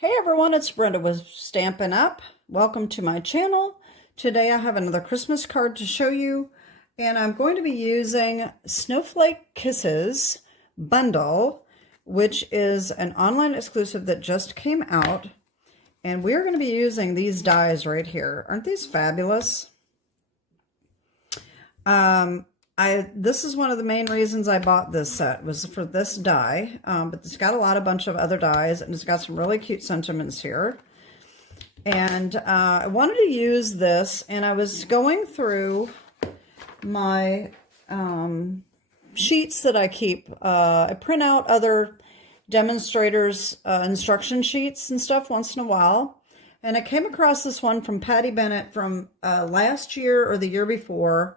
Hey everyone, it's Brenda with Stampin' Up. Welcome to my channel. Today I have another Christmas card to show you, and I'm going to be using Snowflake Kisses Bundle, which is an online exclusive that just came out, and we're going to be using these dies right here. Aren't these fabulous? This is one of the main reasons I bought this set, was for this die, but it's got a bunch of other dies, and it's got some really cute sentiments here. And I wanted to use this, and I was going through my sheets that I keep. I print out other demonstrators' instruction sheets and stuff once in a while, and I came across this one from Patty Bennet from last year or the year before,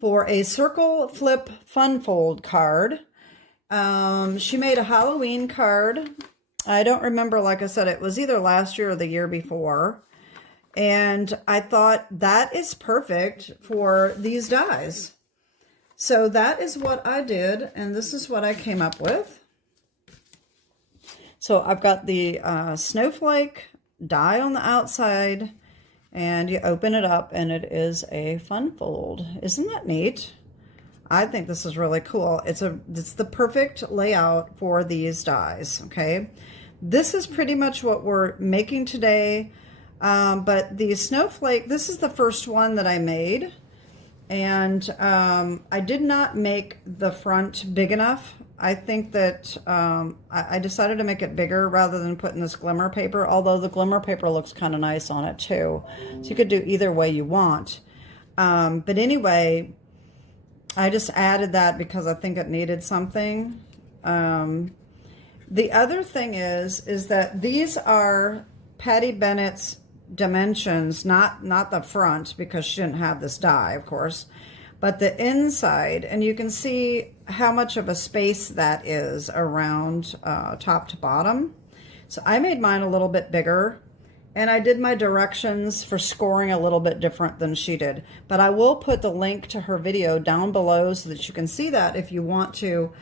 for a circle flip fun fold card. She made a Halloween card. I don't remember, like I said, it was either last year or the year before. And I thought that is perfect for these dies. So that is what I did, and this is what I came up with. So I've got the snowflake die on the outside, and you open it up and it is a fun fold. Isn't that neat? I think this is really cool. It's the perfect layout for these dies, okay? This is pretty much what we're making today, but the snowflake, this is the first one that I made, and I did not make the front big enough. I think that I decided to make it bigger rather than putting this glimmer paper, although the glimmer paper looks kind of nice on it too. So you could do either way you want. But anyway, I just added that because I think it needed something. The other thing is that these are Patty Bennet's dimensions, not the front, because she didn't have this die, of course, but the inside, and you can see how much of a space that is around top to bottom. So I made mine a little bit bigger, and I did my directions for scoring a little bit different than she did. But I will put the link to her video down below so that you can see that if you want to.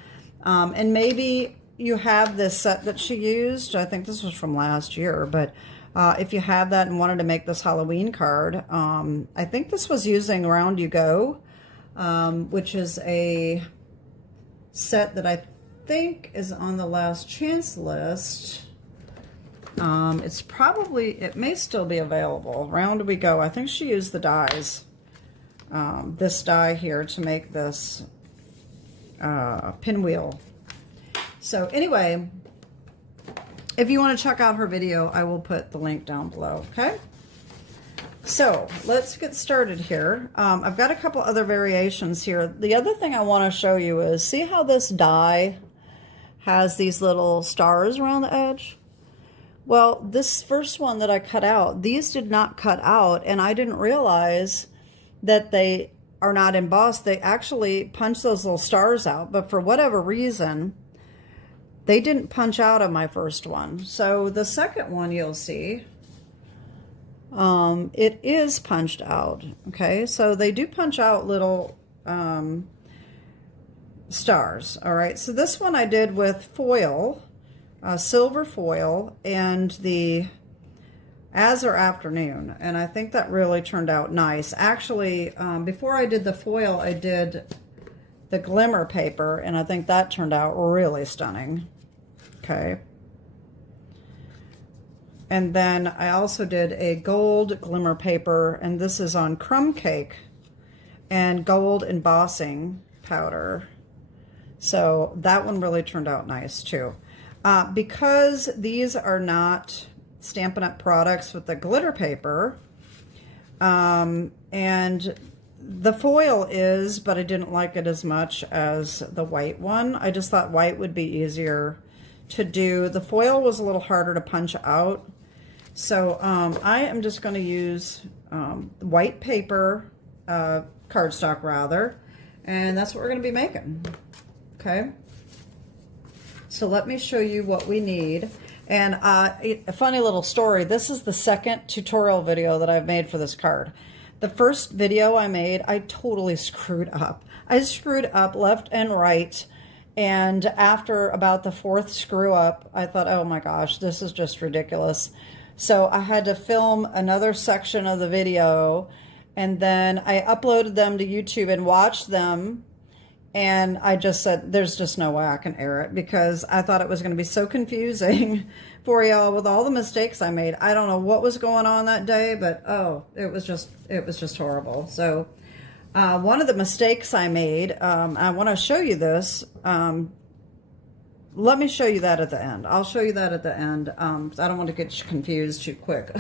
And maybe you have this set that she used. I think this was from last year, but if you have that and wanted to make this Halloween card, I think this was using Round You Go, which is a set that I think is on the last chance list. It may still be available. Round We Go. I think she used the dies, this die here, to make this pinwheel. So anyway, if you want to check out her video, I will put the link down below, okay? So let's get started here. I've got a couple other variations here. The other thing I want to show you is, see how this die has these little stars around the edge? Well, this first one that I cut out, these did not cut out, and I didn't realize that they are not embossed. They actually punch those little stars out, but for whatever reason, they didn't punch out on my first one. So the second one you'll see, it is punched out. Okay, so they do punch out little stars. All right, so this one I did with foil, silver foil, and the Azure Afternoon, and I think that really turned out nice. Actually, before I did the foil, I did the glimmer paper, and I think that turned out really stunning. Okay. And then I also did a gold glimmer paper, and this is on crumb cake and gold embossing powder. So that one really turned out nice too. Because these are not Stampin' Up products with the glitter paper, and the foil is, but I didn't like it as much as the white one. I just thought white would be easier to do. The foil was a little harder to punch out. So I am just going to use white paper, cardstock rather, and that's what we're going to be making. Okay. So let me show you what we need. And a funny little story, this is the second tutorial video that I've made for this card. The first video I made, I totally screwed up. I screwed up left and right, And after about the fourth screw up, I thought, oh my gosh, this is just ridiculous. So I had to film another section of the video, and then I uploaded them to YouTube and watched them. And I just said, there's just no way I can air it, because I thought it was going to be so confusing for y'all with all the mistakes I made. I don't know what was going on that day, but oh, it was just horrible. So one of the mistakes I made, I want to show you this. Let me show you that at the end. I'll show you that at the end. I don't want to get confused too quick.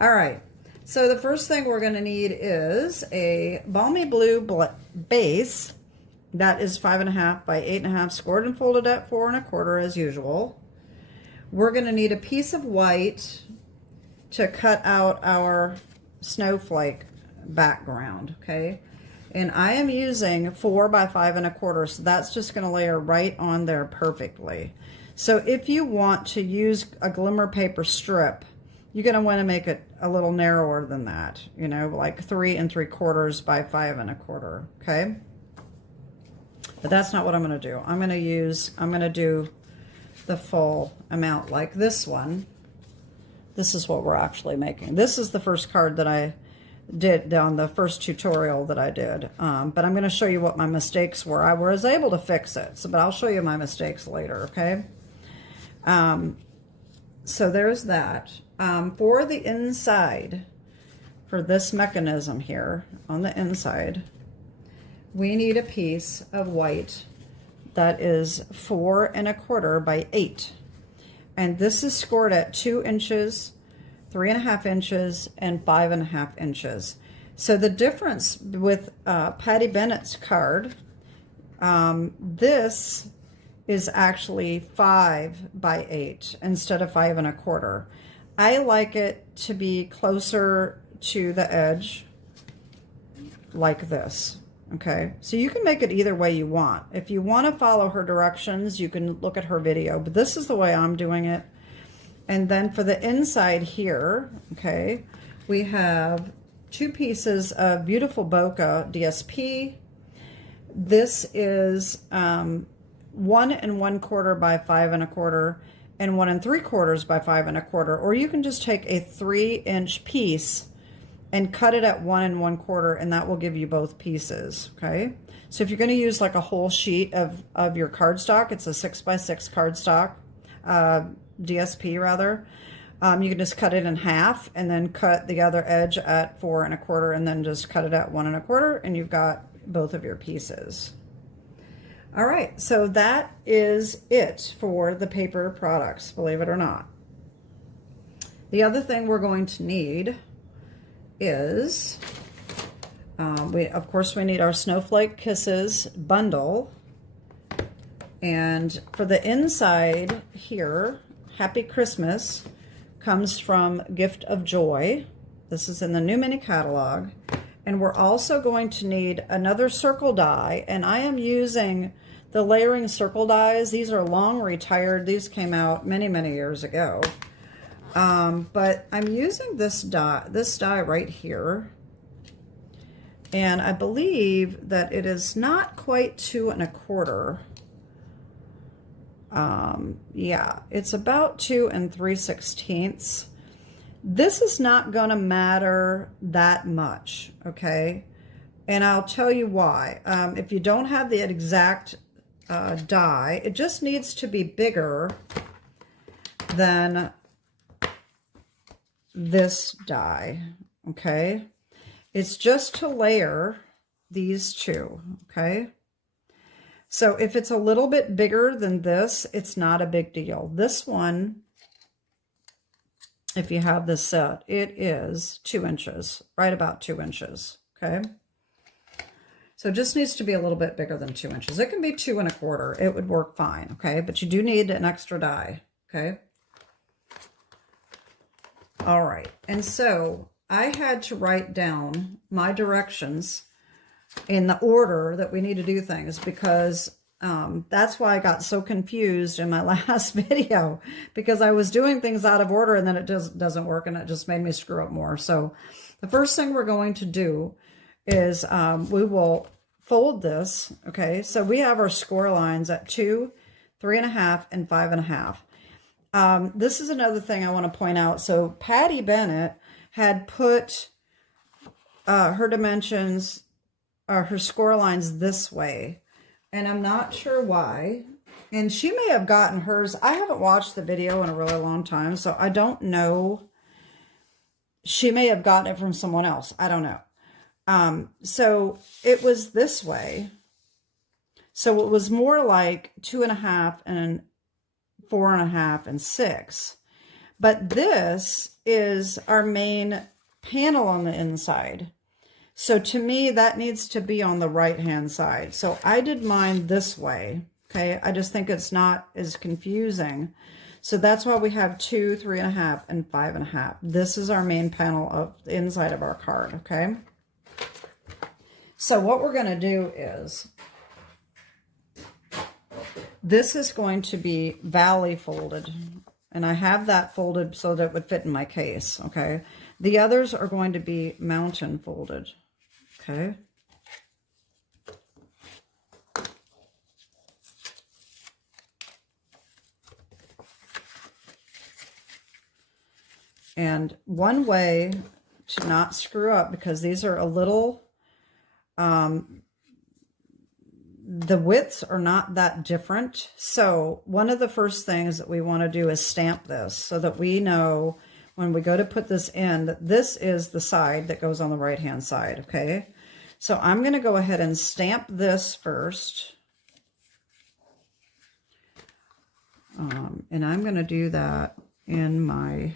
All right. So the first thing we're going to need is a balmy blue base that is 5.5 by 8.5, scored and folded at 4 1/4 as usual. We're going to need a piece of white to cut out our snowflake background, okay? And I am using 4 by 5 1/4, so that's just going to layer right on there perfectly. So if you want to use a glimmer paper strip, you're going to want to make it a little narrower than that, you know, like 3 3/4 by 5 1/4, okay? But that's not what I'm going to do. I'm going to do the full amount like this one. This is what we're actually making. This is the first card that I did on the first tutorial that I did. But I'm going to show you what my mistakes were. I was able to fix it, so, but I'll show you my mistakes later, okay? So there's that. For the inside, for this mechanism here on the inside, we need a piece of white that is 4 1/4 by 8. And this is scored at 2 inches, 3.5 inches, and 5.5 inches. So the difference with Patty Bennett's card, this is actually 5 by 8 instead of 5 1/4. I like it to be closer to the edge like this. Okay, so you can make it either way you want. If you want to follow her directions, you can look at her video, but this is the way I'm doing it. And then for the inside here, okay, we have 2 pieces of beautiful bokeh DSP. This is 1 1/4 by 5 1/4 and 1 3/4 by 5 1/4, or you can just take a 3-inch piece and cut it at 1 1/4, and that will give you both pieces, okay? So if you're going to use like a whole sheet of your cardstock, it's a 6 by 6 cardstock, DSP rather, you can just cut it in half and then cut the other edge at 4 1/4 and then just cut it at 1 1/4, and you've got both of your pieces. All right, so that is it for the paper products, believe it or not. The other thing we're going to need is, of course, we need our Snowflake Kisses Bundle. And for the inside here, Happy Christmas comes from Gift of Joy. This is in the new mini catalog. And we're also going to need another circle die, and I am using the layering circle dies. These are long retired. These came out many, many years ago. But I'm using this die right here, and I believe that it is not quite 2 1/4. Yeah, it's about 2 3/16. This is not going to matter that much, okay? And I'll tell you why. If you don't have the exact die, it just needs to be bigger than this die, okay? It's just to layer these two, okay? So if it's a little bit bigger than this, it's not a big deal. This one, if you have this set, it is 2 inches, right about 2 inches, okay? So it just needs to be a little bit bigger than 2 inches. It can be 2 1/4. It would work fine, okay? But you do need an extra die, okay? All right, and so I had to write down my directions in the order that we need to do things, because that's why I got so confused in my last video, because I was doing things out of order and then it just doesn't work, and it just made me screw up more. So the first thing we're going to do is we will fold this, okay? So we have our score lines at 2, 3.5, and 5.5. This is another thing I want to point out. So Patty Bennet had put her dimensions, her score lines this way, and I'm not sure why. And she may have gotten hers. I haven't watched the video in a really long time, so I don't know. She may have gotten it from someone else. I don't know. So it was this way. So it was more like 2.5 and 4.5 and 6. But this is our main panel on the inside. So to me, that needs to be on the right-hand side. So I did mine this way, okay? I just think it's not as confusing. So that's why we have 2, 3.5, and 5.5. This is our main panel of the inside of our card, okay? So what we're gonna do is, this is going to be valley folded. And I have that folded so that it would fit in my case, okay? The others are going to be mountain folded, okay? And one way to not screw up, because these are a little, the widths are not that different. So one of the first things that we want to do is stamp this so that we know when we go to put this in that this is the side that goes on the right hand side, okay? So I'm going to go ahead and stamp this first. And I'm going to do that in my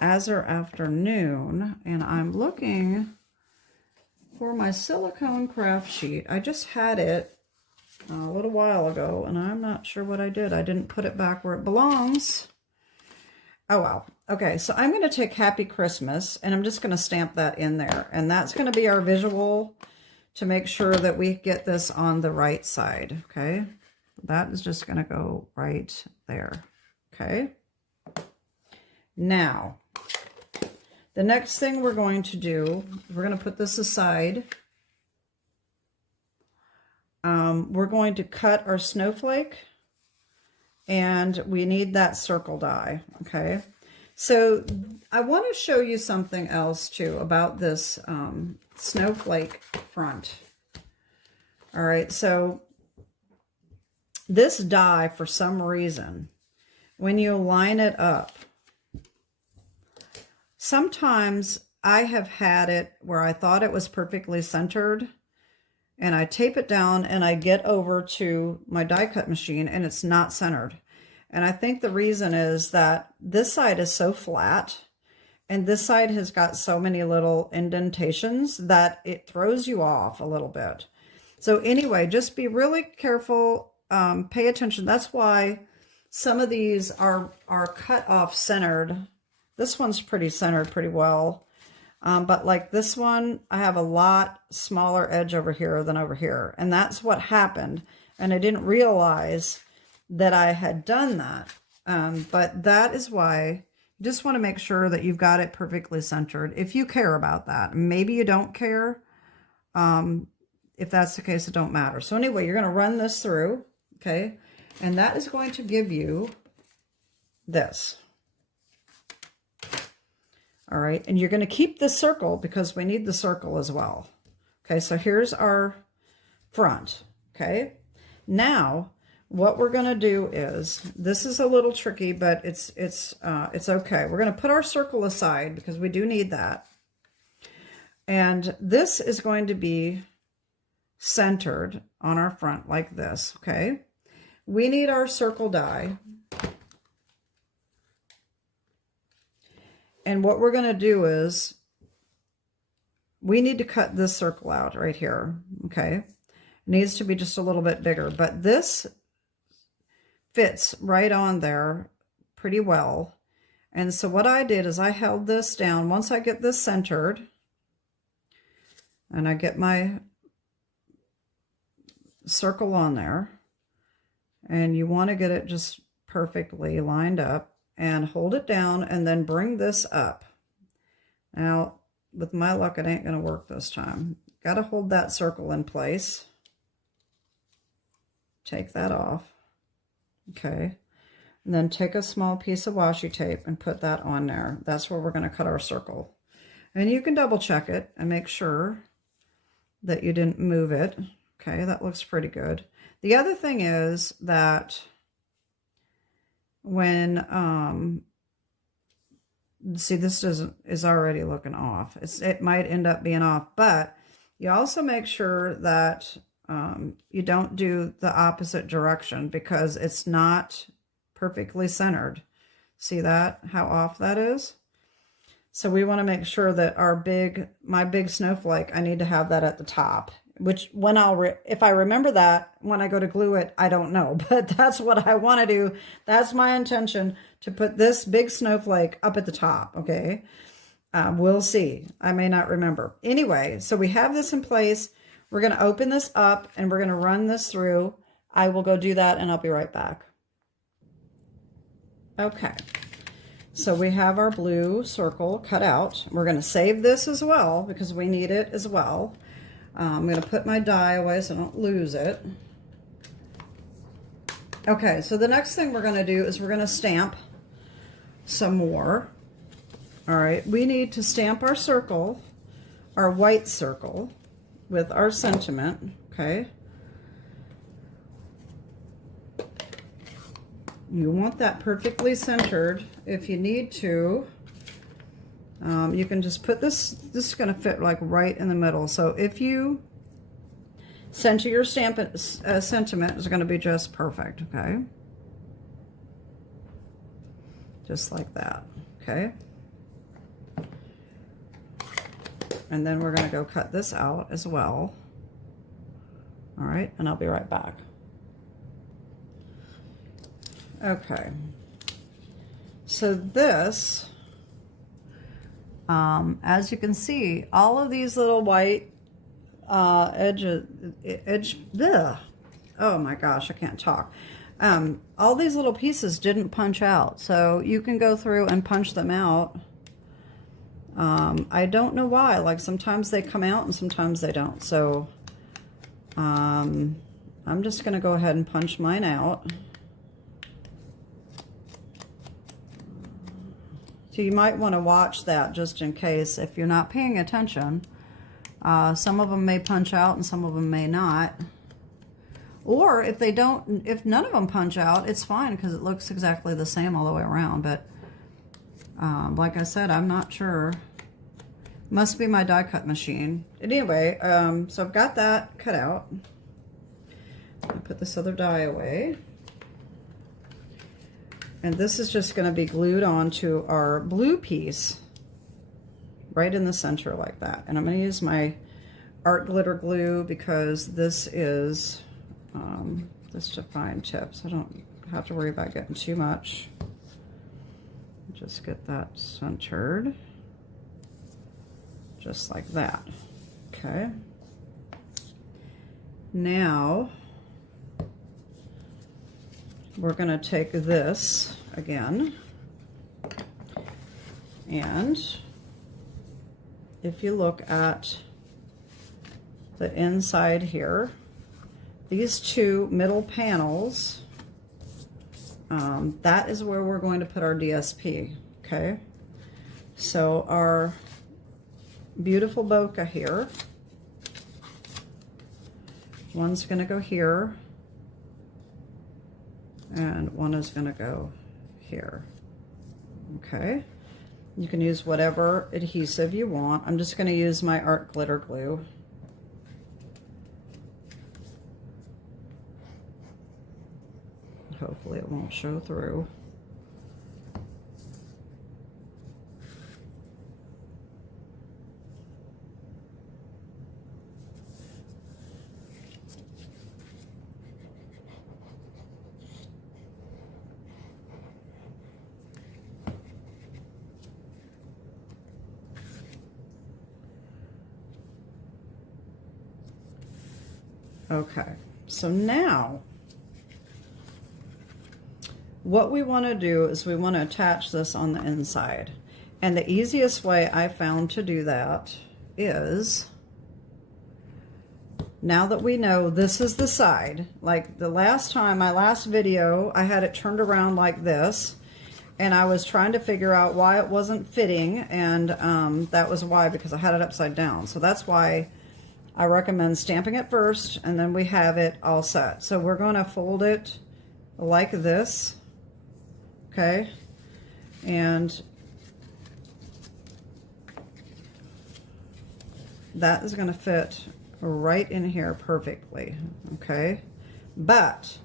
Azure Afternoon, and I'm looking for my silicone craft sheet. I just had it a little while ago, and I'm not sure what I did. I didn't put it back where it belongs. Oh, well. Okay, so I'm going to take Happy Christmas, and I'm just going to stamp that in there. And that's going to be our visual to make sure that we get this on the right side, okay? That is just going to go right there, okay? Now, the next thing we're going to do, we're going to put this aside. We're going to cut our snowflake, and we need that circle die, okay? So I want to show you something else too about this snowflake front. All right, so this die, for some reason, when you line it up, sometimes I have had it where I thought it was perfectly centered, and I tape it down and I get over to my die cut machine and it's not centered. And I think the reason is that this side is so flat and this side has got so many little indentations that it throws you off a little bit. So anyway, just be really careful, pay attention. That's why some of these are cut off centered. This one's pretty centered pretty well. But like this one, I have a lot smaller edge over here than over here. And that's what happened. And I didn't realize that I had done that. But that is why you just want to make sure that you've got it perfectly centered. If you care about that, maybe you don't care. If that's the case, it don't matter. So anyway, you're going to run this through. Okay. And that is going to give you this. All right, and you're going to keep the circle because we need the circle as well. Okay, so here's our front. Okay, now what we're going to do is, this is a little tricky, but it's okay. We're going to put our circle aside because we do need that. And this is going to be centered on our front like this. Okay, we need our circle die. And what we're going to do is, we need to cut this circle out right here, okay? It needs to be just a little bit bigger, but this fits right on there pretty well. And so what I did is I held this down. Once I get this centered, and I get my circle on there, and you want to get it just perfectly lined up, and hold it down and then bring this up. Now, with my luck, it ain't going to work this time. Got to hold that circle in place. Take that off. Okay. And then take a small piece of washi tape and put that on there. That's where we're going to cut our circle. And you can double check it and make sure that you didn't move it. Okay, that looks pretty good. The other thing is that when, see, this is already looking off. It might end up being off, but you also make sure that you don't do the opposite direction because it's not perfectly centered. See that, how off that is? So we want to make sure that my big snowflake, I need to have that at the top, which when if I remember that, when I go to glue it, I don't know, but that's what I want to do. That's my intention, to put this big snowflake up at the top. Okay. We'll see. I may not remember. Anyway, so we have this in place. We're going to open this up and we're going to run this through. I will go do that and I'll be right back. Okay, so we have our blue circle cut out. We're going to save this as well because we need it as well. I'm going to put my die away so I don't lose it. Okay, so the next thing we're going to do is we're going to stamp some more. All right, we need to stamp our circle, our white circle, with our sentiment, okay? You want that perfectly centered. If you need to, you can just put this is going to fit like right in the middle. So if you center your sentiment, is going to be just perfect, okay? Just like that, okay? And then we're going to go cut this out as well. All right, and I'll be right back. Okay, so this, as you can see, all of these little white oh my gosh, I can't talk. All these little pieces didn't punch out, so you can go through and punch them out. I don't know why, like sometimes they come out and sometimes they don't, so I'm just going to go ahead and punch mine out. So you might want to watch that just in case if you're not paying attention. Some of them may punch out and some of them may not. Or if they don't, if none of them punch out, it's fine because it looks exactly the same all the way around. But like I said, I'm not sure. Must be my die cut machine. Anyway, so I've got that cut out. I'll put this other die away. And this is just going to be glued onto our blue piece right in the center like that. And I'm going to use my art glitter glue because this is just a fine tip, so I don't have to worry about getting too much. Just get that centered just like that. Okay. Now we're going to take this again, and if you look at the inside here, these two middle panels, that is where we're going to put our DSP, okay? So our beautiful bokeh here, one's going to go here, and one is going to go here. Okay, you can use whatever adhesive you want. I'm just going to use my art glitter glue. Hopefully it won't show through. Okay, so now what we want to do is we want to attach this on the inside. And the easiest way I found to do that is, now that we know this is the side, like the last time, my last video, I had it turned around like this, and I was trying to figure out why it wasn't fitting, and that was why, because I had it upside down. So that's why I recommend stamping it first, and then we have it all set. So we're going to fold it like this, okay? And that is going to fit right in here perfectly, okay? But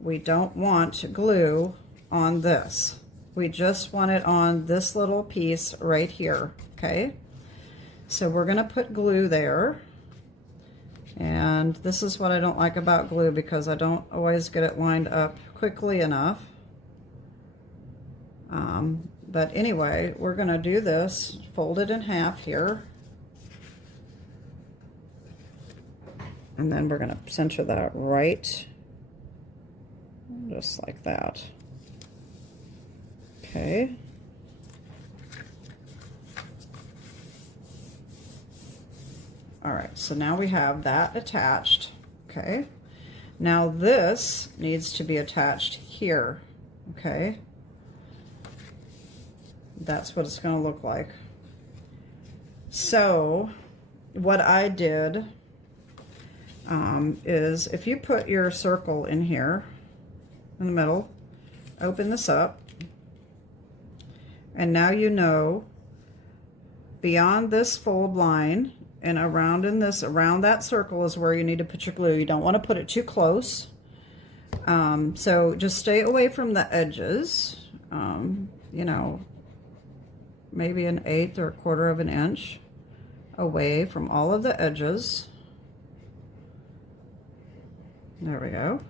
we don't want glue on this. We just want it on this little piece right here, okay? So we're going to put glue there. And this is what I don't like about glue, because I don't always get it lined up quickly enough. But anyway, we're going to do this, fold it in half here. And then we're going to center that right, just like that. Okay. All right, so now we have that attached, okay? Now this needs to be attached here, okay? That's what it's going to look like. So what I did is, if you put your circle in here in the middle, open this up, and now you know beyond this fold line and around in this, around that circle is where you need to put your glue. You don't want to put it too close. So just stay away from the edges, you know, maybe 1/8 or 1/4 of an inch away from all of the edges. There we go.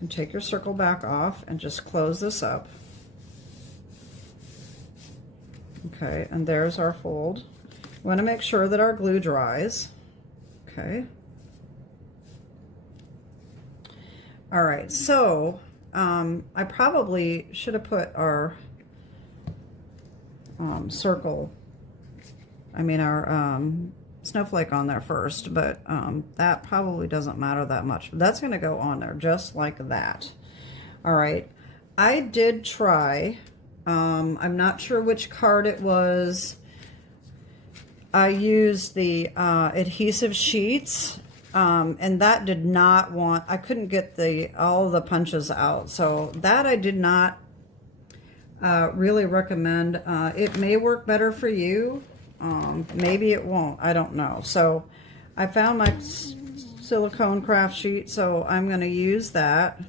And take your circle back off and just close this up. Okay, and there's our fold. We want to make sure that our glue dries. Okay. All right, so I probably should have put our circle, our snowflake on there first, but that probably doesn't matter that much. But that's going to go on there just like that. All right, I did try, I'm not sure which card it was. I used the adhesive sheets, and that did not want, I couldn't get all the punches out, so that I did not really recommend. It may work better for you. Maybe it won't, I don't know. So I found my silicone craft sheet, so I'm going to use that.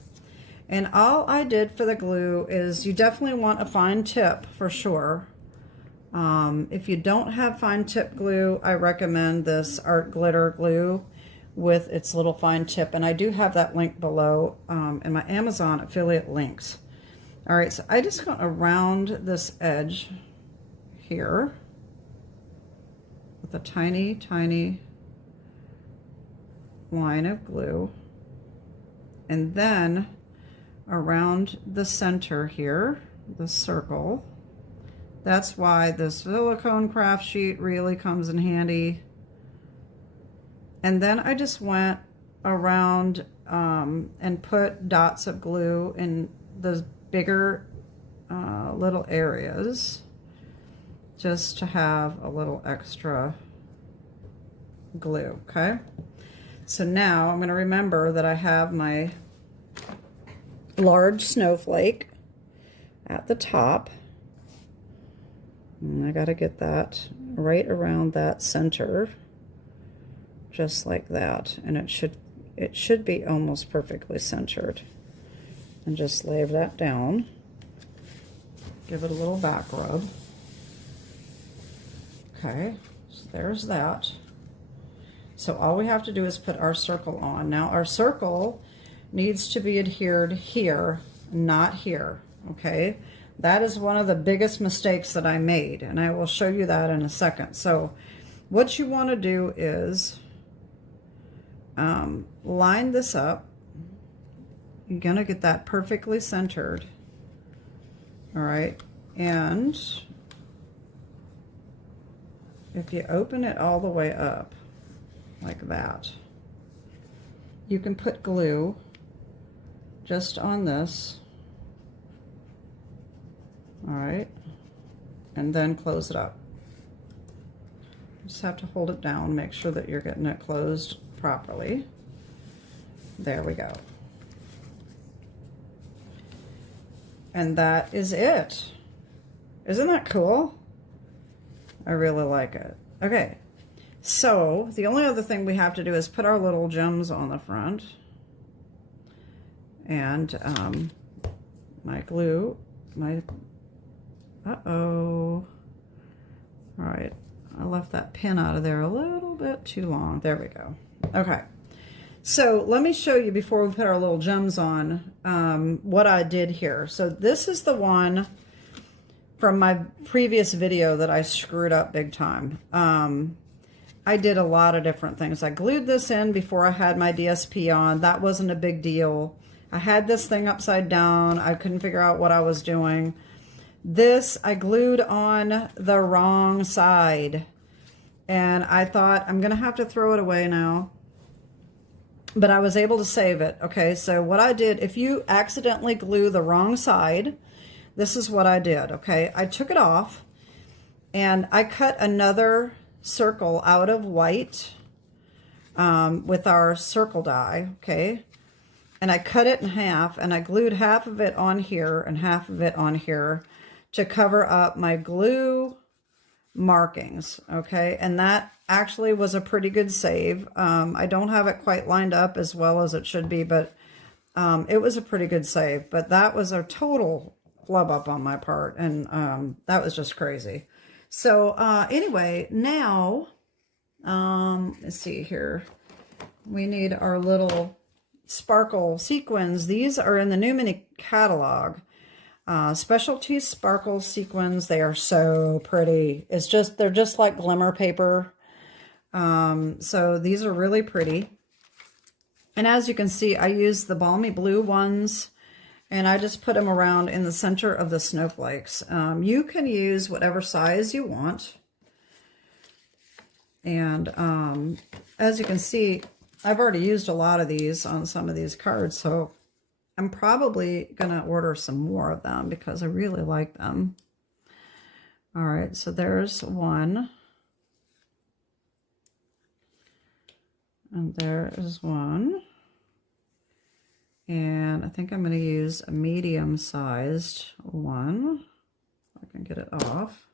And all I did for the glue is, you definitely want a fine tip for sure. If you don't have fine tip glue, I recommend this art glitter glue with its little fine tip, and I do have that link below in my Amazon affiliate links. All right, so I just go around this edge here with a tiny, tiny line of glue, and then around the center here, the circle. That's why the silicone craft sheet really comes in handy. And then I just went around and put dots of glue in the bigger little areas, just to have a little extra glue, okay? So now I'm going to remember that I have my large snowflake at the top. And I got to get that right around that center, just like that. And it should be almost perfectly centered. And just lay that down. Give it a little back rub. Okay, so there's that. So all we have to do is put our circle on. Now our circle needs to be adhered here, not here, okay? That is one of the biggest mistakes that I made, and I will show you that in a second. So what you want to do is line this up. You're going to get that perfectly centered. All right, and if you open it all the way up like that, you can put glue just on this. All right, and then close it up. Just have to hold it down, make sure that you're getting it closed properly. There we go. And that is it. Isn't that cool? I really like it. Okay, so the only other thing we have to do is put our little gems on the front. And my glue, uh-oh. All right, I left that pin out of there a little bit too long. There we go. Okay, so let me show you before we put our little gems on what I did here. So this is the one from my previous video that I screwed up big time. I did a lot of different things. I glued this in before I had my DSP on. That wasn't a big deal. I had this thing upside down. I couldn't figure out what I was doing. This I glued on the wrong side. And I thought, I'm going to have to throw it away now. But I was able to save it. Okay, so what I did, if you accidentally glue the wrong side, this is what I did. Okay, I took it off and I cut another circle out of white with our circle die. Okay, and I cut it in half and I glued half of it on here and half of it on here to cover up my glue markings. Okay, and that actually was a pretty good save. I don't have it quite lined up as well as it should be, but it was a pretty good save. But that was a total flub up on my part, and that was just crazy. So anyway, now let's see here. We need our little sparkle sequins. These are in the New Mini catalog. Specialty sparkle sequins. They are so pretty. It's just, they're just like glimmer paper. So these are really pretty. And as you can see, I use the balmy blue ones and I just put them around in the center of the snowflakes. You can use whatever size you want. And as you can see, I've already used a lot of these on some of these cards, so I'm probably going to order some more of them because I really like them. All right, so there's one. And there is one. And I think I'm going to use a medium-sized one. I can get it off.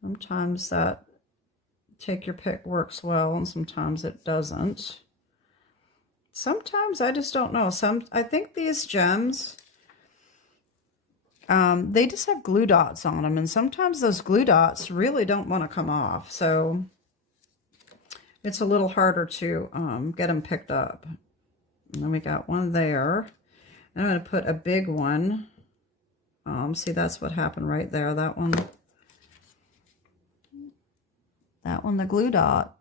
Sometimes that take your pick works well, and sometimes it doesn't. Sometimes I just don't know. I think these gems, they just have glue dots on them, and sometimes those glue dots really don't want to come off. So it's a little harder to get them picked up. And then we got one there. And I'm going to put a big one. See, that's what happened right there. That one, the glue dot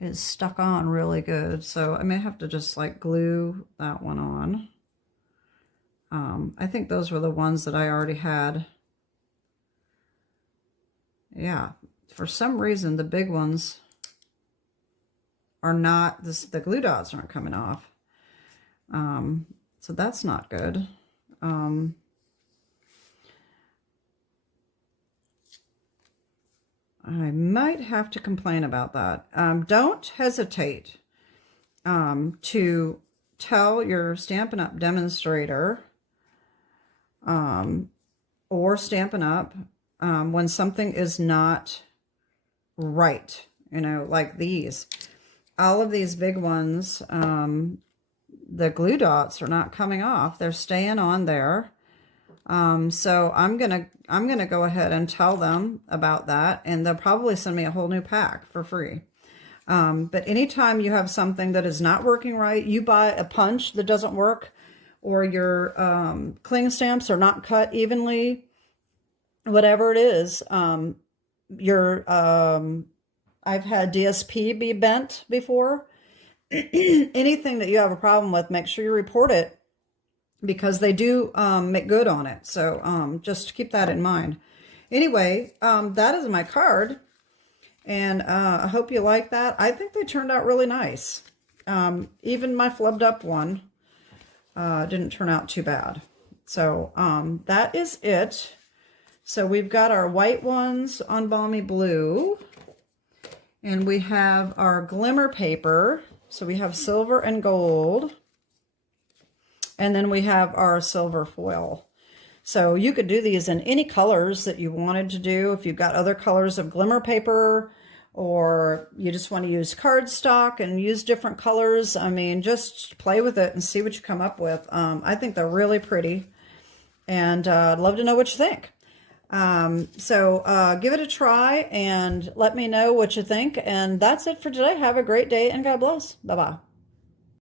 is stuck on really good. So I may have to just like glue that one on. I think those were the ones that I already had. Yeah, for some reason the big ones are not, the glue dots aren't coming off. So that's not good. I might have to complain about that. Don't hesitate to tell your Stampin' Up! Demonstrator or Stampin' Up! When something is not right. You know, like these. All of these big ones, the glue dots are not coming off. They're staying on there. So I'm gonna go ahead and tell them about that, and they'll probably send me a whole new pack for free. But anytime you have something that is not working right, you buy a punch that doesn't work, or your cling stamps are not cut evenly, whatever it is, I've had DSP be bent before. Anything that you have a problem with, make sure you report it, because they do make good on it. So just keep that in mind. Anyway, that is my card. And I hope you like that. I think they turned out really nice. Even my flubbed up one didn't turn out too bad. So that is it. So we've got our white ones on Balmy Blue. And we have our glimmer paper. So we have silver and gold. And then we have our silver foil. So you could do these in any colors that you wanted to do. If you've got other colors of glimmer paper, or you just want to use cardstock and use different colors, I mean, just play with it and see what you come up with. I think they're really pretty, and I'd love to know what you think. So give it a try and let me know what you think. And that's it for today. Have a great day and God bless. Bye-bye.